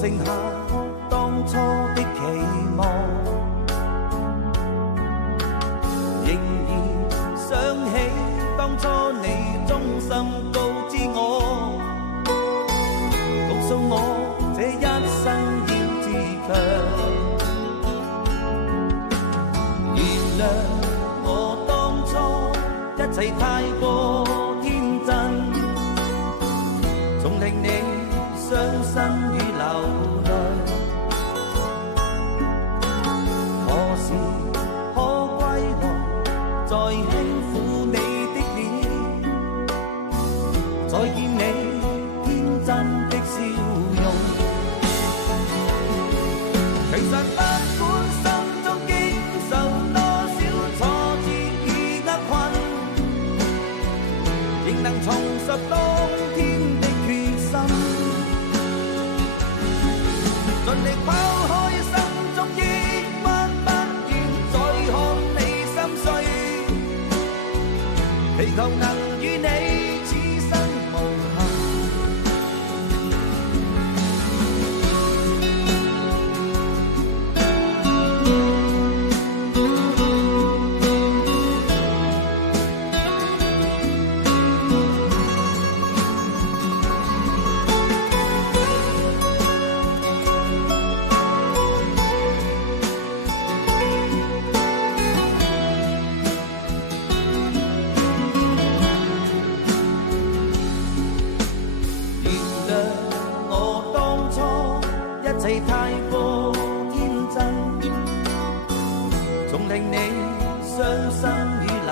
剩下當初的期望，仍然想起當初你衷心告知我，告訴我這一生要自強。原諒我當初一切太過天真，總令你傷心與流淚。何時可歸來，再輕撫你的臉，再見你天真的笑容。其實不管心中經受多少挫折與厄困，仍能重拾當天的決心，盡力拋開心中抑鬱，不願再看你心碎，祈求能與你此生無憾。一切太過天真，總令你傷心與流